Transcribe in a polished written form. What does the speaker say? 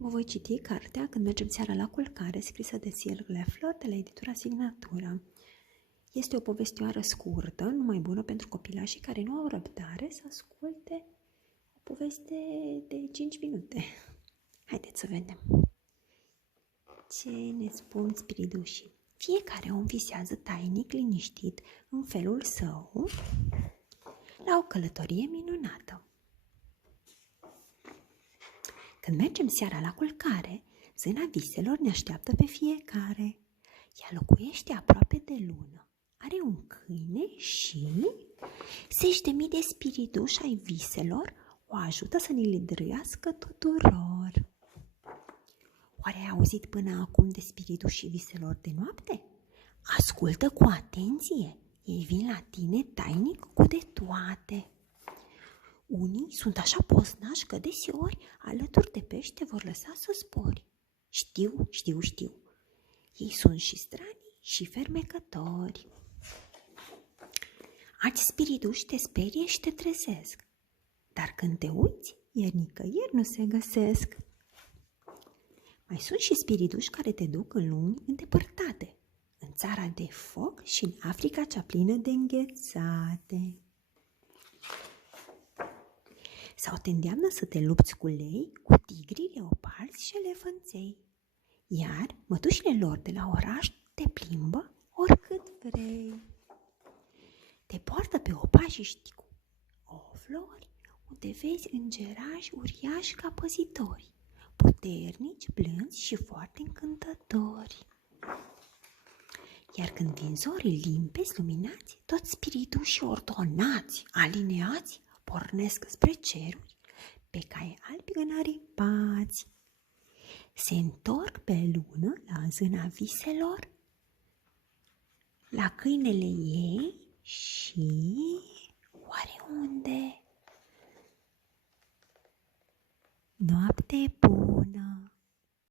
Vă voi citi cartea Când mergem seara la culcare, scrisă de C.L. Leffler de la editura Signatura. Este o povestioară scurtă, numai bună pentru copilașii care nu au răbdare să asculte o poveste de 5 minute. Haideți să vedem. Ce ne spun spiridușii? Fiecare om visează tainic, liniștit, în felul său, la o călătorie minunată. Când mergem seara la culcare, zâna viselor ne așteaptă pe fiecare. Ea locuiește aproape de lună. Are un câine și 10.000 de spiriduși ai viselor o ajută să ne lidrâiască tuturor. Oare ai auzit până acum de spiridușii viselor de noapte? Ascultă cu atenție, ei vin la tine tainic cu de toate. Unii sunt așa posnași că deseori alături de pești te vor lăsa să zbori. Știu. Ei sunt și strani și fermecători. Alți spiriduși te sperie și te trezesc, dar când te uiți, iar nicăieri nu se găsesc. Mai sunt și spiriduși care te duc în lumi îndepărtate, în țara de foc și în Africa cea plină de înghețate. Sau te îndeamnă să te lupți cu lei, cu tigri, leoparzi și elefanței. Iar mătușile lor de la oraș te plimbă oricât vrei. Te poartă pe opașiști cu oflori, unde vezi îngerași uriași ca păzitori, puternici, blânzi și foarte încântători. Iar când vin zorii limpezi, luminați, toți spirituși ordonați, alineați, pornesc spre ceruri, pe cai albi înaripați. Se întorc pe lună la zâna viselor, la câinele ei și oare unde? Noapte bună!